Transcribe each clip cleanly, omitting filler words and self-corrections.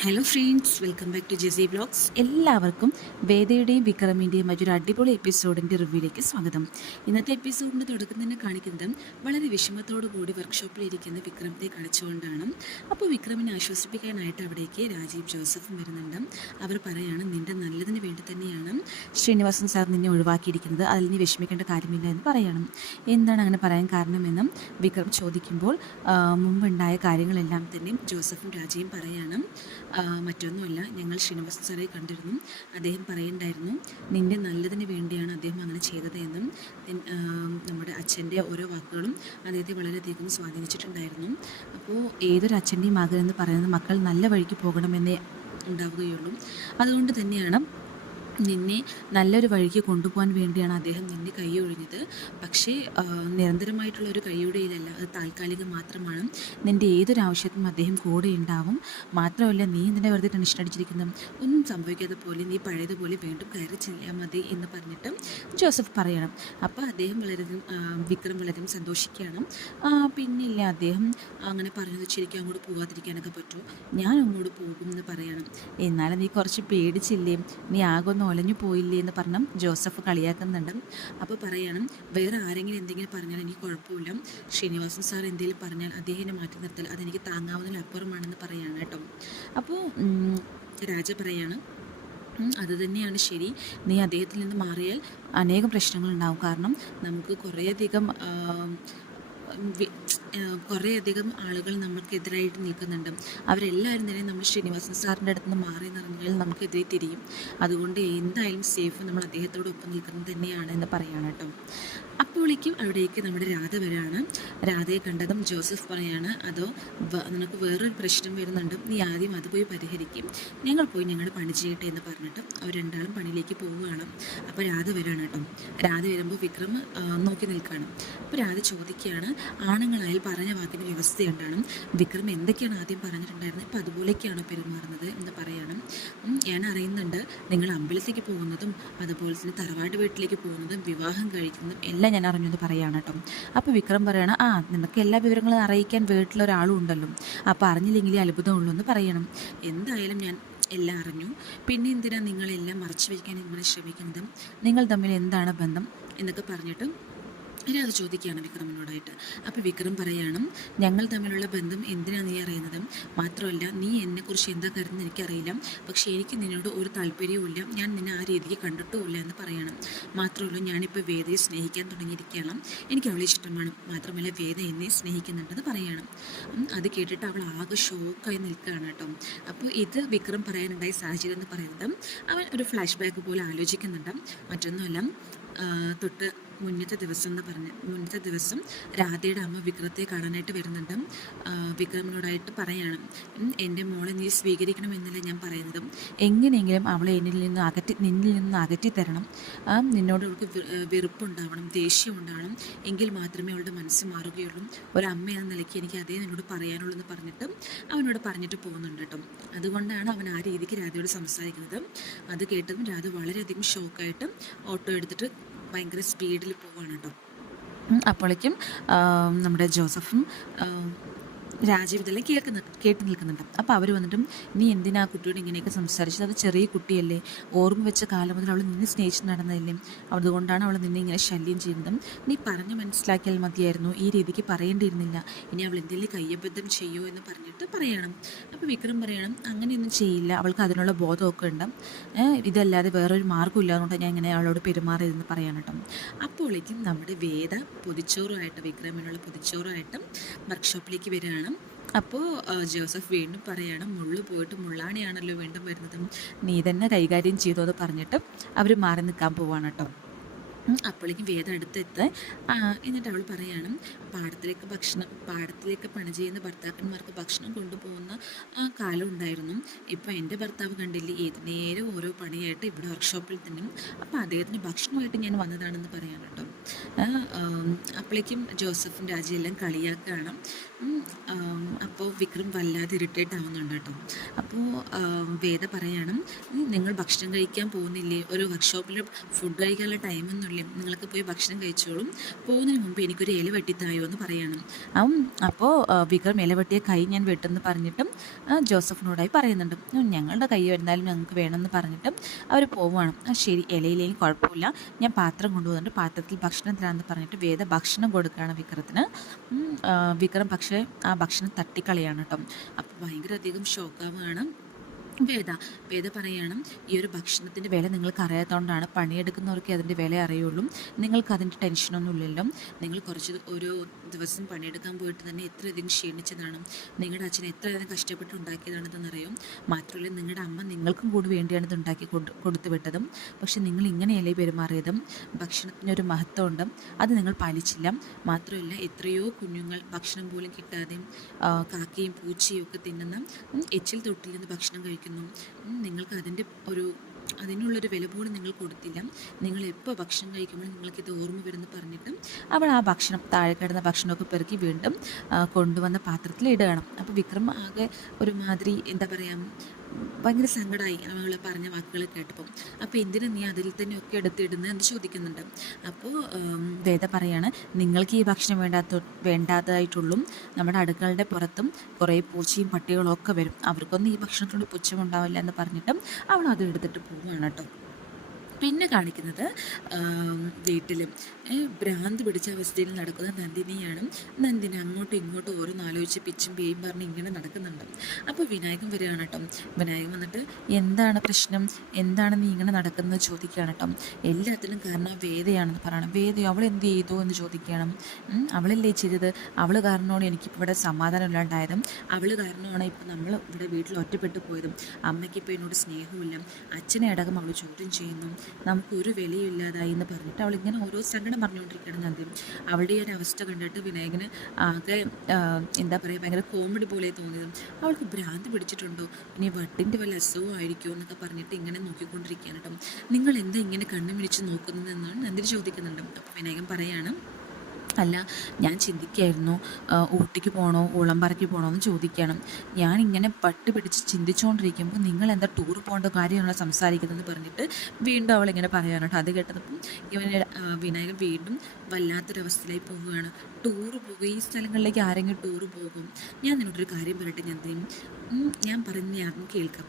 Hello friends, welcome back to JC vlogs. എല്ലാവർക്കും വേദയുടെയും വിക്രമിൻ്റെയും മറ്റൊരു അടിപൊളി എപ്പിസോഡിൻ്റെ റിവ്യൂയിലേക്ക് സ്വാഗതം. ഇന്നത്തെ എപ്പിസോഡിൻ്റെ തുടക്കം തന്നെ കാണിക്കുന്നത് വളരെ വിഷമത്തോടു കൂടി വർക്ക്ഷോപ്പിലിരിക്കുന്ന വിക്രമത്തെ കാണിച്ചുകൊണ്ടാണ്. അപ്പോൾ വിക്രമിനെ ആശ്വസിപ്പിക്കാനായിട്ട് അവിടേക്ക് രാജീവ് ജോസഫും വരുന്നുണ്ട്. അവർ പറയാണ്, നിൻ്റെ നല്ലതിന് വേണ്ടി തന്നെയാണ് ശ്രീനിവാസൻ സാർ നിന്നെ ഒഴിവാക്കിയിരിക്കുന്നത്, അതിൽ നീ വിഷമിക്കേണ്ട കാര്യമില്ല എന്ന് പറയണം. എന്താണ് അങ്ങനെ പറയാൻ കാരണമെന്നും വിക്രം ചോദിക്കുമ്പോൾ മുമ്പുണ്ടായ കാര്യങ്ങളെല്ലാം തന്നെ ജോസഫും രാജയും പറയാണ്. മറ്റൊന്നുമല്ല, ഞങ്ങൾ ശ്രീനിവാസൻ സാറെ കണ്ടിരുന്നു. അദ്ദേഹം പറയുണ്ടായിരുന്നു നിൻ്റെ നല്ലതിന് വേണ്ടിയാണ് അദ്ദേഹം അങ്ങനെ ചെയ്തത് എന്നും നമ്മുടെ അച്ഛൻ്റെ ഓരോ വാക്കുകളും അദ്ദേഹത്തെ വളരെയധികം സ്വാധീനിച്ചിട്ടുണ്ടായിരുന്നു. അപ്പോൾ ഏതൊരു അച്ഛൻ്റെയും മകൻ എന്ന് പറയുന്നത് മക്കൾ നല്ല വഴിക്ക് പോകണമെന്നേ ഉണ്ടാവുകയുള്ളൂ. അതുകൊണ്ട് തന്നെയാണ് നിന്നെ നല്ലൊരു വഴിക്ക് കൊണ്ടുപോകാൻ വേണ്ടിയാണ് അദ്ദേഹം നിന്നെ കൈയൊഴിഞ്ഞത്. പക്ഷേ നിരന്തരമായിട്ടുള്ള ഒരു കൈയൊഴിയിലല്ല, അത് താൽക്കാലികം മാത്രമാണ്. നിൻ്റെ ഏതൊരാവശ്യത്തിനും അദ്ദേഹം കൂടെ ഉണ്ടാവും. മാത്രമല്ല, നീ നിന്നെ വെറുതെ ടെൻഷൻ അടിച്ചിരിക്കുന്നു, ഒന്നും സംഭവിക്കാതെ പോലെ നീ പഴയതുപോലെ വീണ്ടും കയറി ചെയ്യാൻ മതി എന്ന് പറഞ്ഞിട്ട് ജോസഫ് പറയണം. അപ്പോൾ അദ്ദേഹം വിക്രം വളരെയധികം സന്തോഷിക്കുകയാണ്. പിന്നില്ല, അദ്ദേഹം അങ്ങനെ പറഞ്ഞത് ശരിക്കും അങ്ങോട്ട് പോകാതിരിക്കാനൊക്കെ പറ്റുമോ? ഞാൻ അങ്ങോട്ട് പോകും എന്ന് പറയണം. എന്നാലും നീ കുറച്ച് പേടിച്ചില്ലേ, നീ ആകൊന്ന് ഒലഞ്ഞു പോയില്ലേ എന്ന് പറഞ്ഞ് ജോസഫ് കളിയാക്കുന്നുണ്ട്. അപ്പോൾ പറയണം, വേറെ ആരെങ്കിലും എന്തെങ്കിലും പറഞ്ഞാൽ എനിക്ക് കുഴപ്പമില്ല, ശ്രീനിവാസൻ സാർ എന്തെങ്കിലും പറഞ്ഞാൽ അദ്ദേഹത്തിനെ മാറ്റി നിർത്തൽ അതെനിക്ക് താങ്ങാവുന്നതിലപ്പുറമാണെന്ന് പറയാണ് കേട്ടോ. അപ്പോൾ രാജ പറയാണ്, അത് തന്നെയാണ് ശരി, നീ അദ്ദേഹത്തിൽ നിന്ന് മാറിയാൽ അനേകം പ്രശ്നങ്ങളുണ്ടാവും. കാരണം നമുക്ക് കുറേയധികം ആളുകൾ നമുക്കെതിരായിട്ട് നിൽക്കുന്നുണ്ട്. അവരെല്ലാവരും തന്നെ നമ്മൾ ശ്രീനിവാസൻ സാറിൻ്റെ അടുത്ത് നിന്ന് മാറി നിറഞ്ഞാൽ നമുക്കെതിരെ തിരിയും. അതുകൊണ്ട് എന്തായാലും സേഫ് നമ്മൾ അദ്ദേഹത്തോടൊപ്പം നിൽക്കുന്നത് തന്നെയാണ് എന്ന് പറയാണ് കേട്ടോ. അപ്പോഴേക്കും അവിടേക്ക് നമ്മുടെ രാധ വരാണ്. രാധയെ കണ്ടതും ജോസഫ് പറയാണ്, അതോ നിനക്ക് വേറൊരു പ്രശ്നം വരുന്നുണ്ട്, നീ ആദ്യം അത് പോയി പരിഹരിക്കും, ഞങ്ങൾ പോയി ഞങ്ങളുടെ പണി ചെയ്യട്ടെ എന്ന് പറഞ്ഞിട്ട് അവർ രണ്ടാളും പണിയിലേക്ക് പോവുകയാണ്. അപ്പോൾ രാധ വരാണ് കേട്ടോ. രാധ വരുമ്പോൾ വിക്രം നോക്കി നിൽക്കുകയാണ്. അപ്പോൾ രാധ ചോദിക്കുകയാണ്, ആണുങ്ങളായാൽ പറഞ്ഞ വാക്കിൻ്റെ വ്യവസ്ഥ എന്താണ്? വിക്രം എന്തൊക്കെയാണ് ആദ്യം പറഞ്ഞിട്ടുണ്ടായിരുന്നത്, ഇപ്പോൾ അതുപോലെയൊക്കെയാണോ പെരുമാറുന്നത് എന്ന് പറയണം. ഞാൻ അറിയുന്നുണ്ട് നിങ്ങൾ അമ്പലത്തേക്ക് പോകുന്നതും അതുപോലെ തന്നെ തറവാട് വീട്ടിലേക്ക് പോകുന്നതും വിവാഹം കഴിക്കുന്നതും എല്ലാം ഞാൻ അറിഞ്ഞത് പറയാണ് കേട്ടോ. അപ്പോൾ വിക്രം പറയണം, നിനക്ക് എല്ലാ വിവരങ്ങളും അറിയിക്കാൻ വീട്ടിലൊരാളും ഉണ്ടല്ലോ, അപ്പോൾ അറിഞ്ഞില്ലെങ്കിലേ അത്ഭുതമുള്ളൂ എന്ന് പറയണം. എന്തായാലും ഞാൻ എല്ലാം അറിഞ്ഞു, പിന്നെ എന്തിനാണ് നിങ്ങളെല്ലാം മറച്ചു വയ്ക്കാൻ നിങ്ങൾ ശ്രമിക്കുന്നത്, നിങ്ങൾ തമ്മിൽ എന്താണ് ബന്ധം എന്നൊക്കെ പറഞ്ഞിട്ട് രാധ ചോദിക്കുകയാണ് വിക്രമിനോടായിട്ട്. അപ്പോൾ വിക്രം പറയാണ്, ഞങ്ങൾ തമ്മിലുള്ള ബന്ധം എന്തിനാണ് നീ അറിയുന്നത്, മാത്രമല്ല നീ എന്നെക്കുറിച്ച് എന്താ കരുതുന്നത് എനിക്കറിയില്ല, പക്ഷേ എനിക്ക് നിന്നോട് ഒരു താല്പര്യവും ഇല്ല, ഞാൻ നിന്നെ ആ രീതിക്ക് കണ്ടിട്ടുമില്ല എന്ന് പറയണം. മാത്രമല്ല, ഞാനിപ്പോൾ വേദയെ സ്നേഹിക്കാൻ തുടങ്ങിയിരിക്കുകയാണ്, എനിക്ക് അവളെ ഇഷ്ടമാണ്, മാത്രമല്ല വേദ എന്നെ സ്നേഹിക്കുന്നുണ്ടെന്ന് പറയണം. അത് കേട്ടിട്ട് അവൾ ആകെ ഷോക്കായി നിൽക്കുകയാണ് കേട്ടോ. അപ്പോൾ ഇത് വിക്രം പറയാനുണ്ടായ സാഹചര്യം എന്ന് പറയുന്നത് അവൻ ഒരു ഫ്ലാഷ് ബാക്ക് പോലെ ആലോചിക്കുന്നുണ്ട്. മറ്റൊന്നുമല്ല, മുന്നത്തെ ദിവസം രാധയുടെ അമ്മ വിക്രത്തെ കാണാനായിട്ട് വരുന്നുണ്ട്. വിക്രമിനോടായിട്ട് പറയാണ്, എൻ്റെ മോളെ നീ സ്വീകരിക്കണമെന്നല്ല ഞാൻ പറയുന്നത്, എങ്ങനെയെങ്കിലും അവളെ നിന്നിൽ നിന്ന് അകറ്റി തരണം, നിന്നോട് അവൾക്ക് വെറുപ്പുണ്ടാവണം, ദേഷ്യം ഉണ്ടാവണം, എങ്കിൽ മാത്രമേ അവളുടെ മനസ്സ് മാറുകയുള്ളൂ, ഒരമ്മ എന്ന നിലയ്ക്ക് എനിക്ക് അതേ നിന്നോട് പറയാനുള്ളൂ എന്ന് പറഞ്ഞിട്ട് അവനോട് പറഞ്ഞിട്ട് പോകുന്നുണ്ട് കേട്ടോ. അതുകൊണ്ടാണ് അവൻ ആ രീതിക്ക് രാധയോട് സംസാരിക്കുന്നത്. അത് കേട്ടതും രാധ വളരെയധികം ഷോക്കായിട്ട് ഓട്ടോ എടുത്തിട്ട് ഭയങ്കര സ്പീഡിൽ പോവാണ് കേട്ടോ. അപ്പോഴേക്കും നമ്മുടെ ജോസഫും രാജീവ് ഇതെല്ലാം കേട്ട് നിൽക്കുന്നുണ്ട്. അപ്പോൾ അവർ വന്നിട്ടും, നീ എന്തിനാ കുട്ടിയോട് ഇങ്ങനെയൊക്കെ സംസാരിച്ചത്, അത് ചെറിയ കുട്ടിയല്ലേ, ഓർമ്മ വെച്ച കാലം മുതൽ അവൾ നിന്നെ സ്നേഹിച്ച് നടന്നതല്ലേ, അതുകൊണ്ടാണ് അവൾ നിന്നെ ഇങ്ങനെ ശല്യം ചെയ്യുന്നതും, നീ പറഞ്ഞു മനസ്സിലാക്കിയാൽ മതിയായിരുന്നു, ഈ രീതിക്ക് പറയേണ്ടിയിരുന്നില്ല, ഇനി അവൾ എന്തെങ്കിലും കയ്യബദ്ധം ചെയ്യുമോ എന്ന് പറഞ്ഞിട്ട് പറയണം. അപ്പോൾ വിക്രം പറയണം, അങ്ങനെയൊന്നും ചെയ്യില്ല, അവൾക്ക് അതിനുള്ള ബോധമൊക്കെ ഉണ്ട്, ഇതല്ലാതെ വേറൊരു മാർഗ്ഗം ഇല്ലാതുകൊണ്ട് ഞാൻ ഇങ്ങനെ അവളോട് പെരുമാറിയതെന്ന് പറയാൻ കേട്ടോ. അപ്പോഴേക്കും നമ്മുടെ വേദ പൊതിച്ചോറുമായിട്ട്, വിക്രമിനുള്ള പൊതിച്ചോറുമായിട്ട് വർക്ക്ഷോപ്പിലേക്ക് വരികയാണ്. അപ്പോൾ ജോസഫ് വീണ്ടും പറയണം, മുള്ളു പോയിട്ട് മുള്ളാണിയാണല്ലോ വീണ്ടും വരുന്നത്, നീ തന്നെ കൈകാര്യം ചെയ്തോ എന്ന് പറഞ്ഞിട്ട് അവർ മാറി നിൽക്കാൻ പോവാണ് കേട്ടോ. അപ്പോഴേക്കും വേദ അടുത്തെത്ത് എന്നിട്ട് അവൾ പറയാണ്, പാടത്തിലേക്ക് പണി ചെയ്യുന്ന ഭർത്താക്കന്മാർക്ക് ഭക്ഷണം കൊണ്ടുപോകുന്ന കാലം ഉണ്ടായിരുന്നു, ഇപ്പോൾ എൻ്റെ ഭർത്താവ് കണ്ടില്ലേ, ഏത് നേരം ഓരോ പണിയായിട്ട് ഇവിടെ വർക്ക്ഷോപ്പിൽ തന്നെ, അപ്പോൾ അദ്ദേഹത്തിന് ഭക്ഷണമായിട്ട് ഞാൻ വന്നതാണെന്ന് പറയാൻ കേട്ടോ. അപ്പോഴേക്കും ജോസഫും രാജയെല്ലാം കളിയാക്കുകയാണ്. അപ്പോൾ വിക്രം വല്ലാതെ ഇറിറ്റേറ്റ് ആവുന്നുണ്ട് കേട്ടോ. അപ്പോൾ വേദ പറയണം, നിങ്ങൾ ഭക്ഷണം കഴിക്കാൻ പോകുന്നില്ലേ, ഒരു വർക്ക്ഷോപ്പിൽ ഫുഡ് കഴിക്കാനുള്ള ടൈമൊന്നുമില്ലേ, നിങ്ങൾക്ക് പോയി ഭക്ഷണം കഴിച്ചോളും, പോകുന്നതിന് മുമ്പ് എനിക്കൊരു ഇല വെട്ടിത്തായോ എന്ന് പറയണം. അപ്പോൾ വിക്രം ഇല വെട്ടിയ കൈ ഞാൻ വെട്ടെന്ന് പറഞ്ഞിട്ടും ജോസഫിനോടായി പറയുന്നുണ്ട്. ഞങ്ങളുടെ കൈ വരുന്നാലും ഞങ്ങൾക്ക് വേണമെന്ന് പറഞ്ഞിട്ടും അവർ പോവുകയാണ്. ശരി, ഇലയിലേക്ക് കുഴപ്പമില്ല, ഞാൻ പാത്രം കൊണ്ടുപോകുന്നുണ്ട്, പാത്രത്തിൽ ഭക്ഷണം തരാമെന്ന് പറഞ്ഞിട്ട് വേദ ഭക്ഷണം കൊടുക്കുകയാണ് വിക്രത്തിന്. വിക്രം പക്ഷേ ആ ഭക്ഷണം തട്ടിക്കളയാണ് കേട്ടോ. അപ്പോൾ ഭയങ്കര അധികം ഷോക്കാവുകയാണ് വേദ പറയണം, ഈ ഒരു ഭക്ഷണത്തിൻ്റെ വില നിങ്ങൾക്ക് അറിയാത്തതുകൊണ്ടാണ്, പണിയെടുക്കുന്നവർക്ക് അതിൻ്റെ വില അറിയുള്ളൂ, നിങ്ങൾക്ക് അതിൻ്റെ ടെൻഷനൊന്നും ഇല്ലല്ലോ, നിങ്ങൾ ഒരു ദിവസം പണിയെടുക്കാൻ പോയിട്ട് തന്നെ എത്രയധികം ക്ഷീണിച്ചതാണ്, നിങ്ങളുടെ അച്ഛൻ എത്രയധികം കഷ്ടപ്പെട്ട് ഉണ്ടാക്കിയതാണെന്നറിയും, മാത്രമല്ല നിങ്ങളുടെ അമ്മ നിങ്ങൾക്കും കൂടി വേണ്ടിയാണ് ഇത് ഉണ്ടാക്കി കൊടുത്തു വിട്ടതും, പക്ഷെ നിങ്ങൾ ഇങ്ങനെയല്ലേ പെരുമാറിയതും, ഭക്ഷണത്തിനൊരു മഹത്വമുണ്ട്, അത് നിങ്ങൾ പാലിച്ചില്ല, മാത്രമല്ല എത്രയോ കുഞ്ഞുങ്ങൾ ഭക്ഷണം പോലും കിട്ടാതെയും കാക്കയും പൂച്ചയും ഒക്കെ തിന്നുന്ന എച്ചിൽ തൊട്ടിൽ നിന്ന് ഭക്ഷണം കഴിക്കുന്നു, നിങ്ങൾക്ക് അതിനുള്ളൊരു വില പോലും നിങ്ങൾ കൊടുത്തില്ല, നിങ്ങൾ എപ്പോൾ ഭക്ഷണം കഴിക്കുമ്പോൾ നിങ്ങൾക്കിത് ഓർമ്മ വരുമെന്ന് പറഞ്ഞിട്ട് അവൾ ആ ഭക്ഷണം താഴെ കിടന്ന ഭക്ഷണമൊക്കെ പെറുക്കി വീണ്ടും കൊണ്ടുവന്ന പാത്രത്തിൽ ഇടുകയാണ്. അപ്പോൾ വിക്രം ആകെ ഒരുമാതിരി എന്താ പറയുക, ഭയങ്കര സങ്കടമായി അവൾ പറഞ്ഞ വാക്കുകൾ കേട്ടപ്പോൾ. അപ്പോൾ എന്തിനാ നീ അതിൽ തന്നെ ഒക്കെ എടുത്തിടുന്നത് എന്ന് ചോദിക്കുന്നുണ്ട്. അപ്പോൾ വേദ പറയാണ്, നിങ്ങൾക്ക് ഈ ഭക്ഷണം വേണ്ടാതായിട്ടുള്ളൂ, നമ്മുടെ അടുക്കളുടെ പുറത്തും കുറേ പൂച്ചയും പട്ടികളും ഒക്കെ വരും, അവർക്കൊന്നും ഈ ഭക്ഷണത്തോട് പുച്ഛമുണ്ടാവില്ല എന്ന് പറഞ്ഞിട്ടും അവൾ അത് എടുത്തിട്ട് പോവുകയാണ് കേട്ടോ. പിന്നെ കാണിക്കുന്നത് വീട്ടിൽ ഭ്രാന്ത് പിടിച്ച അവസ്ഥയിൽ നടക്കുന്ന നന്ദിനിയാണ്. നന്ദിനി അങ്ങോട്ടും ഇങ്ങോട്ടും ഓരോന്നാലോചിച്ച് പിച്ചും പേയും പറഞ്ഞ് ഇങ്ങനെ നടക്കുന്നുണ്ട്. അപ്പോൾ വിനായകൻ വരികയാണ് കേട്ടോ. വിനായകൻ വന്നിട്ട് എന്താണ് പ്രശ്നം, എന്താണ് നീ ഇങ്ങനെ നടക്കുന്നത് ചോദിക്കുകയാണ് കേട്ടോ. എല്ലാത്തിനും കാരണം വേദയാണെന്ന് പറയണം. വേദയോ, അവൾ എന്ത് ചെയ്തു എന്ന് ചോദിക്കണം. അവളല്ലേ ചെയ്തത്, അവൾ കാരണമാണ് എനിക്കിപ്പോൾ ഇവിടെ സമാധാനം ഇല്ലാണ്ടായതും, അവൾ കാരണമാണ് ഇപ്പോൾ നമ്മൾ ഇവിടെ വീട്ടിൽ ഒറ്റപ്പെട്ടു പോയതും, അമ്മയ്ക്കിപ്പോൾ എന്നോട് സ്നേഹമില്ല, അച്ഛനെ അടക്കം അവൾ ചോദ്യം ചെയ്യുന്നു, നമുക്കൊരു വിലയില്ലാതായി എന്ന് പറഞ്ഞിട്ട് അവളിങ്ങനെ ഓരോ സങ്കടം പറഞ്ഞുകൊണ്ടിരിക്കുകയാണ് നന്ദി. അവളുടെ ഈ ഒരു അവസ്ഥ കണ്ടിട്ട് വിനായകന് ആകെ എന്താ പറയുക, ഭയങ്കര കോമഡി പോലെ തോന്നിയതും, അവൾക്ക് ഭ്രാന്ത് പിടിച്ചിട്ടുണ്ടോ, ഇനി വട്ടിൻ്റെ വല്ല അസുഖം ആയിരിക്കുമോ എന്നൊക്കെ പറഞ്ഞിട്ട് ഇങ്ങനെ നോക്കിക്കൊണ്ടിരിക്കുകയാണ് കേട്ടോ. നിങ്ങൾ എന്താ ഇങ്ങനെ കണ്ണു മിടിച്ച് നോക്കുന്നതെന്നാണ് നന്ദി ചോദിക്കുന്നുണ്ട്. അപ്പോൾ വിനായകൻ പറയാണ്, അല്ല ഞാൻ ചിന്തിക്കുകയായിരുന്നു, ഊട്ടിക്ക് പോകണോ ഉളമ്പറയ്ക്ക് പോകണോ എന്ന് ചോദിക്കണം, ഞാനിങ്ങനെ പട്ട് പിടിച്ച് ചിന്തിച്ചുകൊണ്ടിരിക്കുമ്പോൾ നിങ്ങൾ എന്താ ടൂർ പോകേണ്ട കാര്യമാണോ സംസാരിക്കുന്നതെന്ന് പറഞ്ഞിട്ട് വീണ്ടും അവളിങ്ങനെ പറയാനുണ്ട്. അത് കേട്ടപ്പോൾ വിനായകൻ വീണ്ടും വല്ലാത്തൊരവസ്ഥയിലേക്ക് പോവുകയാണ്. ടൂറ് പോകുക, ഈ സ്ഥലങ്ങളിലേക്ക് ആരെങ്കിലും ടൂറ് പോകും, ഞാൻ നിന്നോടൊരു കാര്യം പറയട്ടെ ഞാൻ പറയുന്ന ആദ്യം കേൾക്കാം.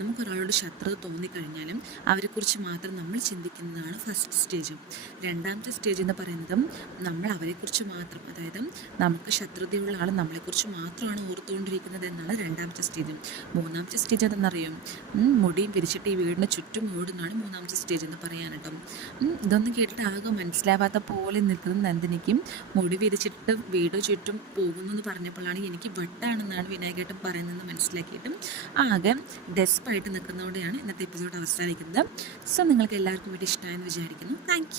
നമുക്കൊരാളോട് ശത്രുത തോന്നിക്കഴിഞ്ഞാലും അവരെക്കുറിച്ച് മാത്രം നമ്മൾ ചിന്തിക്കുന്നതാണ് ഫസ്റ്റ് സ്റ്റേജ്. രണ്ടാമത്തെ സ്റ്റേജ് എന്ന് പറയുന്നത് നമ്മൾ അവരെക്കുറിച്ച് മാത്രം, അതായത് നമുക്ക് ശത്രുതയുള്ള ആൾ നമ്മളെക്കുറിച്ച് മാത്രമാണ് ഓർത്തുകൊണ്ടിരിക്കുന്നത് എന്നാണ് രണ്ടാമത്തെ സ്റ്റേജ്. മൂന്നാമത്തെ സ്റ്റേജ് അതെന്നറിയും, മുടിയും വിരിച്ചിട്ട് ഈ വീടിന് ചുറ്റും ഓടുന്നതാണ് മൂന്നാമത്തെ സ്റ്റേജ് എന്ന് പറയാൻ കേട്ടോ. ഇതൊന്നും കേട്ടിട്ട് ആകെ മനസ്സിലാവാത്ത പോലെ നിൽക്കുന്ന നന്ദിനിക്കും മുടി വിരിച്ചിട്ട് വീട് ചുറ്റും പോകുന്നു എന്ന് പറഞ്ഞപ്പോഴാണ് എനിക്ക് വട്ടാണെന്നാണ് വിനായകേട്ടൻ പറയുന്നതെന്ന് മനസ്സിലാക്കിയിട്ടും ആകെ ഡെസ്പായിട്ട് നിൽക്കുന്നതോടെയാണ് ഇന്നത്തെ എപ്പിസോഡ് അവസാനിക്കുന്നത്. സോ നിങ്ങൾക്ക് എല്ലാവർക്കും വേണ്ടി ഇഷ്ടമായെന്ന് വിചാരിക്കുന്നു. താങ്ക്